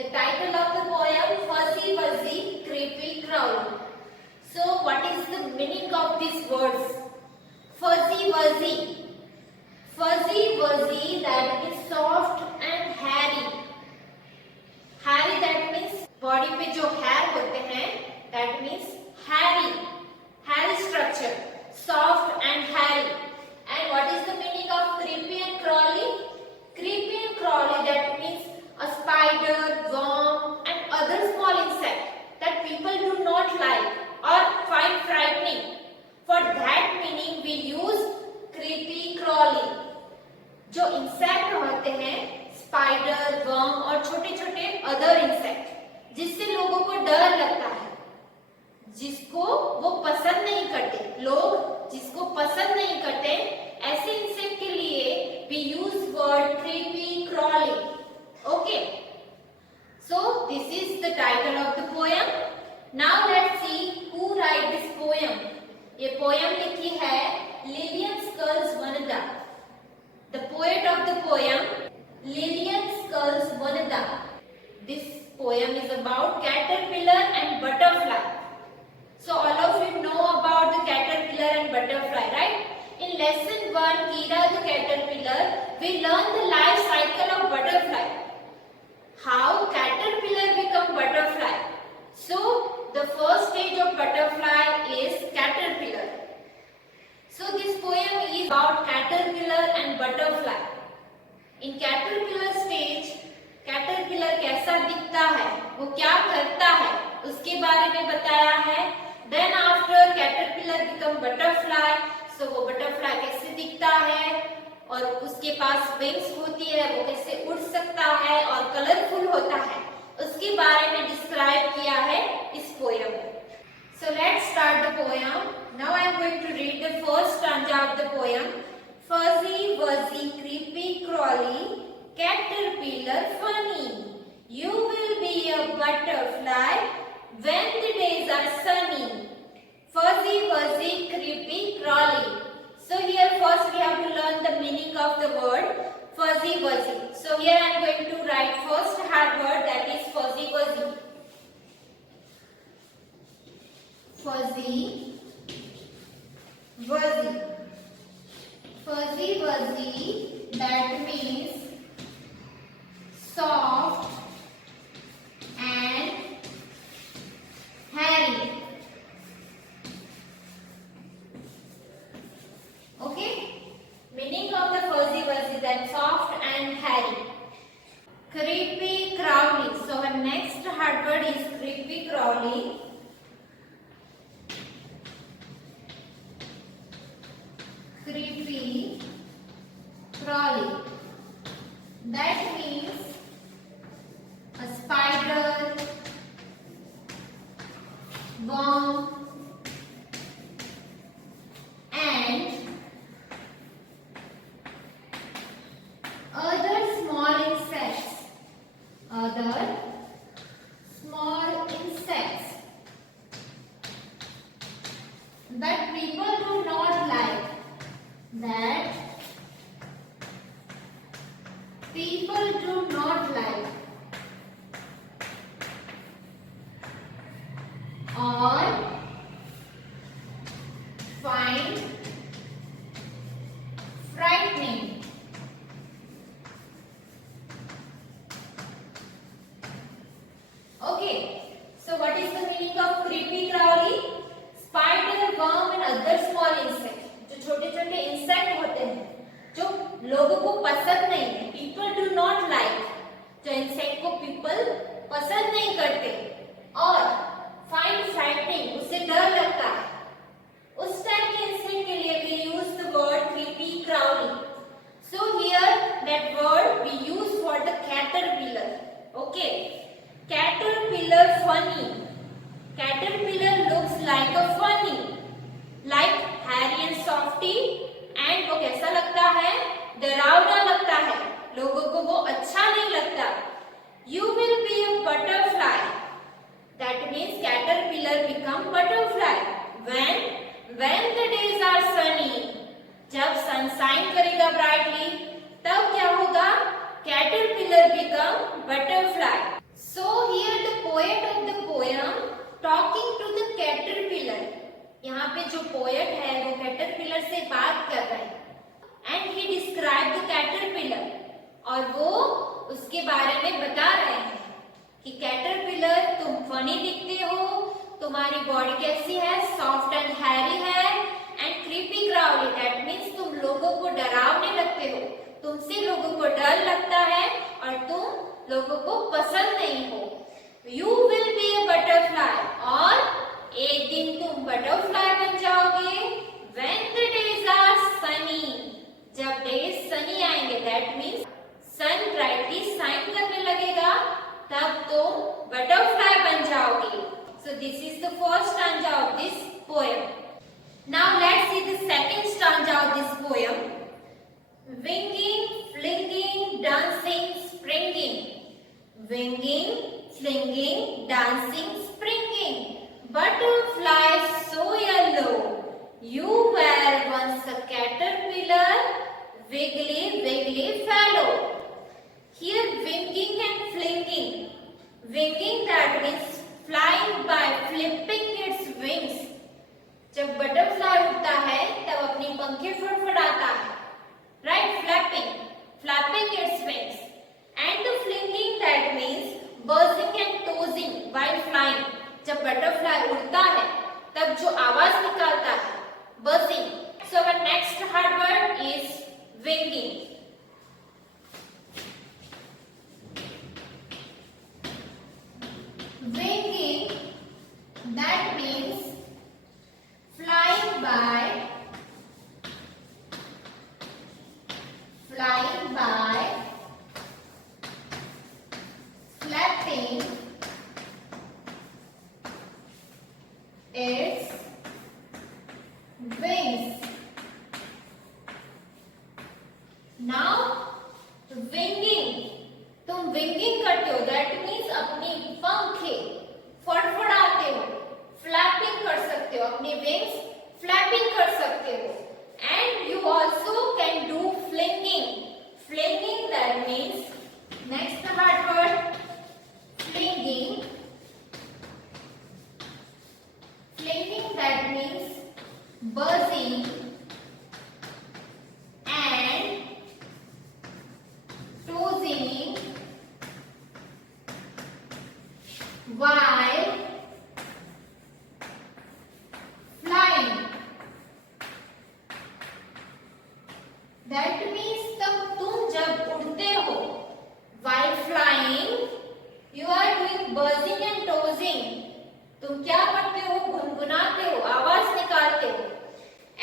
The title of the poem, Fuzzy Wuzzy Creepy Crawly. So what is the meaning of these words? Fuzzy Wuzzy. Fuzzy Wuzzy, that means soft and hairy. Hairy that means body पे जो hair होते हैं, that means hairy. Hairy structure, soft and hairy. And what is the meaning of creepy and crawly? Creepy and crawly, that means a spider, worm and other small insect that people do not like or find frightening. For that meaning we use creepy crawly. जो insect होते हैं, spider, worm और छोटे छोटे other insect, जिससे लोगों को डर लगता है, जिसको वो पसंद नहीं करते, लोग जिसको पसंद नहीं करते, ऐसे इंसेक्ट के लिए we use word creepy crawly. Okay, so this is the title of the poem. Now let's see who write this poem. ये poem लिखी है Lillian Skulls Vanada. The poet of the poem, Lillian Skulls Vanada. This poem is about caterpillar and butterfly. So all of you know about the caterpillar and butterfly, right? In lesson 1, Kira the caterpillar, we learn the life cycle of butterfly. How caterpillar become butterfly. So the first stage of butterfly is caterpillar. So this poem is about caterpillar and butterfly. In caterpillar stage, caterpillar कैसा दिखता है, वो क्या करता है, उसके बारे में बताया है. Then after caterpillar become butterfly, so वो butterfly कैसे दिखता है और उसके पास wings होती है, वो कैसे उड़ सकता है और कलरफुल होता है, उसके बारे में डिस्क्राइब किया है इस पोएम में. So let's start the poem. Now I am going to read the first stanza of the poem. Fuzzy wuzzy creepy crawly, caterpillar funny. You will be a butterfly when the days are sunny. Fuzzy wuzzy creepy crawly. So here first we have to learn the meaning of the word fuzzy wuzzy. So here I am going to write first hard word, that is fuzzy wuzzy. Fuzzy wuzzy. Fuzzy wuzzy, that means soft and hairy. Okay? Meaning of the fuzzy wuzzy, that soft and hairy. Creepy crawly. So our next hard word is creepy crawly. Creepy crawly. That means a spider, worm and other small insects. Other small insects that people do not like. That people do not like or find frightening. Okay, so what is the meaning of creepy crawly? Spider, worm and other small insects. जो छोटे छोटे insect होते हैं, जो लोगों को पसंद नहीं है, पीपल डू नॉट लाइक, जो इंसेक्ट को पीपल पसंद नहीं करते और फाइंड फ्राइटनिंग, उससे डर लगता है, उस टाइप के इंसेक्ट के लिए we use the word creepy crawly. So here that word we use for the caterpillar. Okay, caterpillar funny. Caterpillar looks like a funny, like hairy and softy, and वो कैसा लगता है, डरावना लगता है, लोगों को वो अच्छा नहीं लगता. You will be a butterfly. That means caterpillar become butterfly when the days are sunny. जब sunshine करेगा brightly, तब क्या होगा, caterpillar become butterfly. So कि कैटरपिलर तुम फनी दिखते हो, तुम्हारी बॉडी कैसी है, सॉफ्ट एंड हैरी है, and creepy Crowley that means तुम लोगों को डरावने लगते हो, तुमसे लोगों को डर लगता है और तुम लोगों को पसंद नहीं हो। You will be a butterfly, और एक दिन तुम बटरफ्लाई बन जाओगे। When the days are sunny, जब डेज सनी आएंगे that means sun brightly shine करने लगेगा, तब तुम बटरफ्लाई बन जाओगे। So this is the first stanza of this poem. Now let's see the second stanza of this poem. Winging, flinging, dancing, springing. Winging, flinging, dancing, springing. Butterfly so yellow, you were once a caterpillar, wiggly, wiggly fellow. Here winging and flinging. Winging that means flying by flipping its wings. जब butterfly उड़ता है तब अपनी पंखें फड़फड़ाता है, right? Flapping its wings. And the flinging that means buzzing and tossing while flying. जब butterfly उड़ता है तब जो आवाज निकालता है, buzzing. So our next hard word is winging. Winging that means flying by flapping its wings. Now winging, तुम winging करते हो दैट मीन्स अपनी पंखें फड़फड़ाते हो, फ्लैपिंग कर सकते हो, अपनी विंग्स फ्लैपिंग कर सकते हो। And you also can do flinging. Flinging that means next hard word flinging. Flinging that means buzzing and tossing while flying. That means तुम जब उड़ते हो while flying you are doing buzzing and tossing. तुम क्या करते हो, गुनगुनाते हो, आवाज निकालते हो।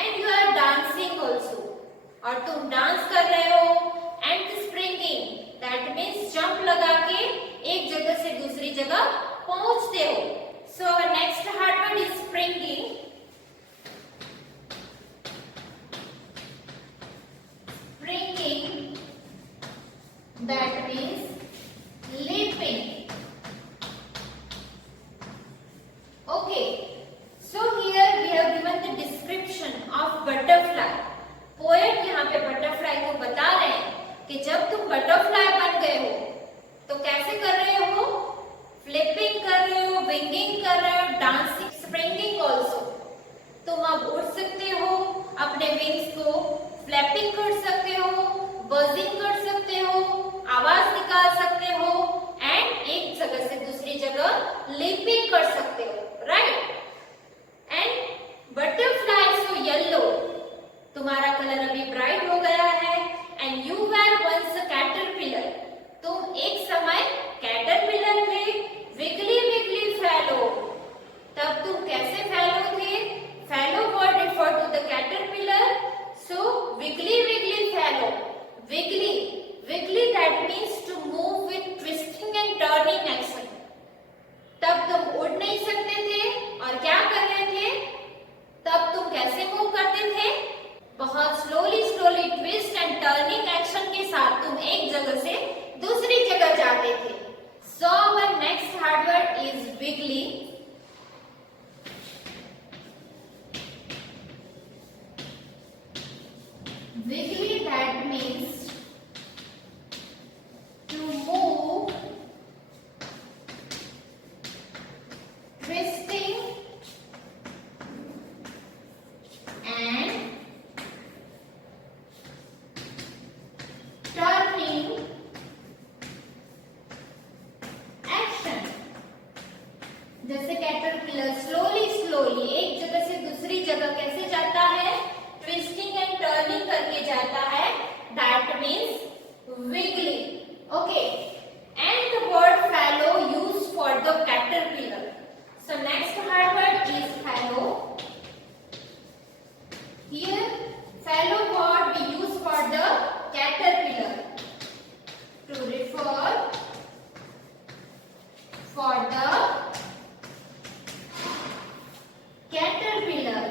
And you are dancing also, और तुम डांस कर रहे हो। And springing that means jump लगा के एक जगह से दूसरी जगह पहुंचते हो। So our next hard word is springing. Springing that means leaping. Okay, so here we have given the description of butterfly. Poet यहाँ पे butterfly को बता रहे हैं कि जब तुम butterfly बन गए हो तो कैसे कर रहे हो, flipping कर रहे हो, wing जैसे कैटरपिलर स्लोली स्लोली एक जगह से दूसरी जगह कैसे जाता है, ट्विस्टिंग एंड टर्निंग करके जाता है, that means wiggling. Okay, and the word fellow used for the caterpillar. So next hard word is fallow. Here fallow word we use for the caterpillar to refer for the caterpillar.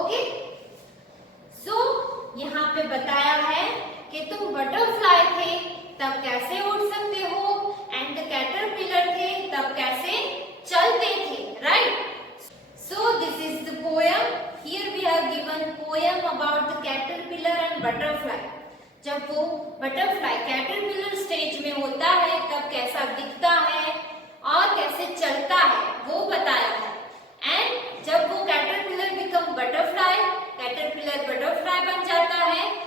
Okay, so यहाँ पे बताया है कि तुम butterfly थे तब कैसे उड़ सकते हो, एंड कैटरपिलर थे तब कैसे चलते थे, right? So this is the poem. Here we have given poem about the caterpillar and butterfly. जब वो बटरफ्लाई कैटरपिलर स्टेज में होता है तब कैसा दिखता है और कैसे चलता है वो बताया है. एंड जब वो caterpillar become butterfly, caterpillar butterfly बन जाता है